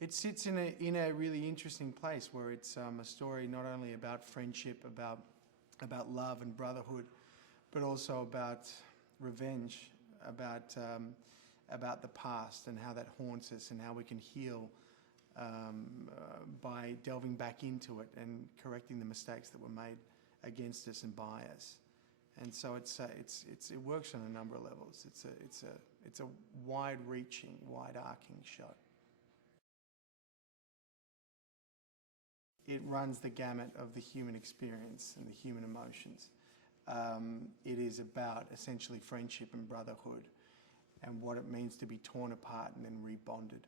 It sits in a really interesting place where it's a story not only about friendship, about love and brotherhood, but also about revenge, about the past and how that haunts us and how we can heal by delving back into it and correcting the mistakes that were made against us and by us. And so it works on a number of levels. It's a wide-reaching, wide-arcing shot. It runs the gamut of the human experience and the human emotions. It is about essentially friendship and brotherhood and what it means to be torn apart and then rebonded.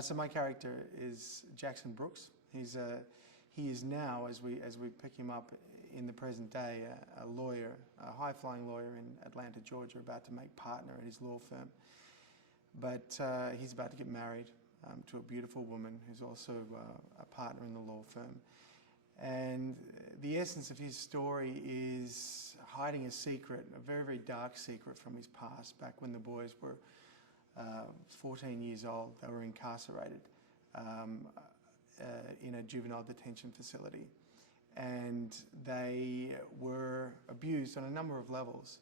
So my character is Jackson Brooks. He is now, as we pick him up in the present day, a lawyer, a high-flying lawyer in Atlanta, Georgia, about to make partner at his law firm. But he's about to get married to a beautiful woman who's also a partner in the law firm. And the essence of his story is hiding a secret, a very, very dark secret from his past. Back when the boys were 14 years old, they were incarcerated in a juvenile detention facility. And they were abused on a number of levels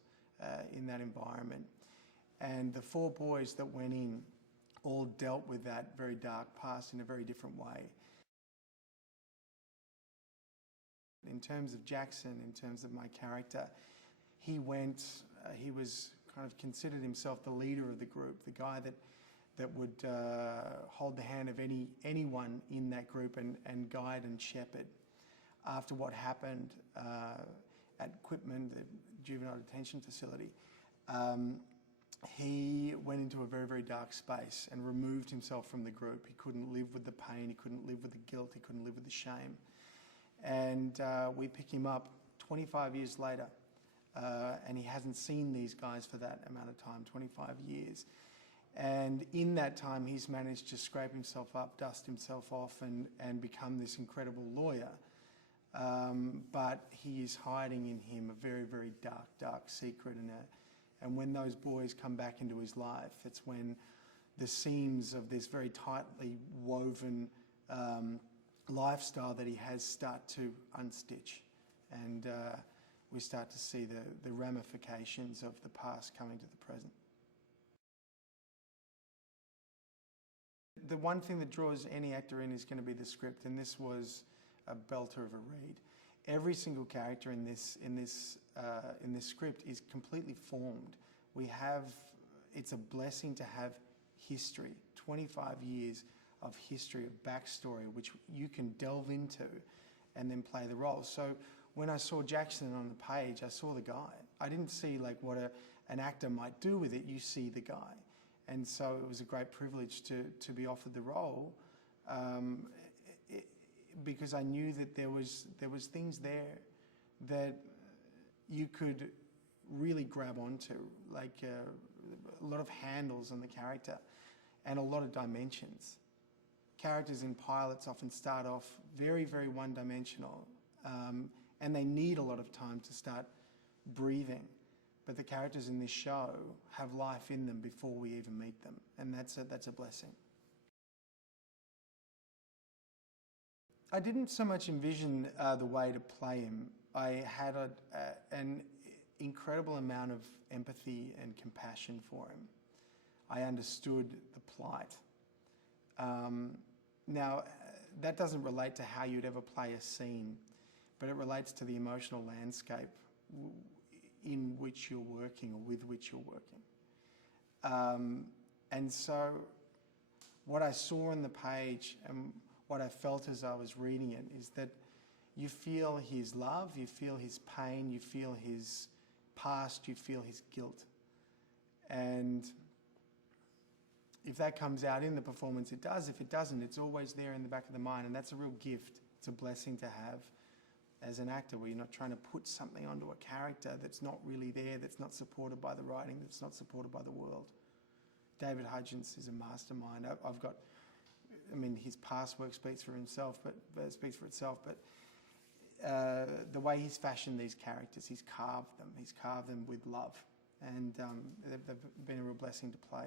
in that environment. And the 4 boys that went in all dealt with that very dark past in a very different way. In terms of Jackson, in terms of my character, he was kind of considered himself the leader of the group, the guy that would hold the hand of anyone in that group and guide and shepherd. After what happened at Quitman, the juvenile detention facility, he went into a very, very dark space and removed himself from the group. He couldn't live with the pain, he couldn't live with the guilt, he couldn't live with the shame. And we pick him up 25 years later, and he hasn't seen these guys for that amount of time, 25 years. And in that time, he's managed to scrape himself up, dust himself off, and become this incredible lawyer. But he is hiding in him a very, very dark, dark secret. And when those boys come back into his life, it's when the seams of this very tightly woven lifestyle that he has start to unstitch. And we start to see the ramifications of the past coming to the present. The one thing that draws any actor in is going to be the script, and this was a belter of a read. Every single character in this script is completely formed. It's a blessing to have history, 25 years of history, of backstory, which you can delve into and then play the role. So when I saw Jackson on the page, I saw the guy. I didn't see like what an actor might do with it. You see the guy. And so it was a great privilege to be offered the role because I knew that there was things there that you could really grab onto, like a lot of handles on the character and a lot of dimensions. Characters in pilots often start off very, very one-dimensional, and they need a lot of time to start breathing. But the characters in this show have life in them before we even meet them, and that's a blessing. I didn't so much envision the way to play him. I had an incredible amount of empathy and compassion for him. I understood the plight. Now, that doesn't relate to how you'd ever play a scene, but it relates to the emotional landscape in which you're working or with which you're working. And so what I saw on the page and what I felt as I was reading it is that you feel his love, you feel his pain, you feel his past, you feel his guilt. And if that comes out in the performance, it does. If it doesn't, it's always there in the back of the mind, and that's a real gift. It's a blessing to have as an actor, where you're not trying to put something onto a character that's not really there, that's not supported by the writing, that's not supported by the world. David Hudgens is a mastermind. His past work speaks for itself, but the way he's fashioned these characters, he's carved them with love, and they've been a real blessing to play.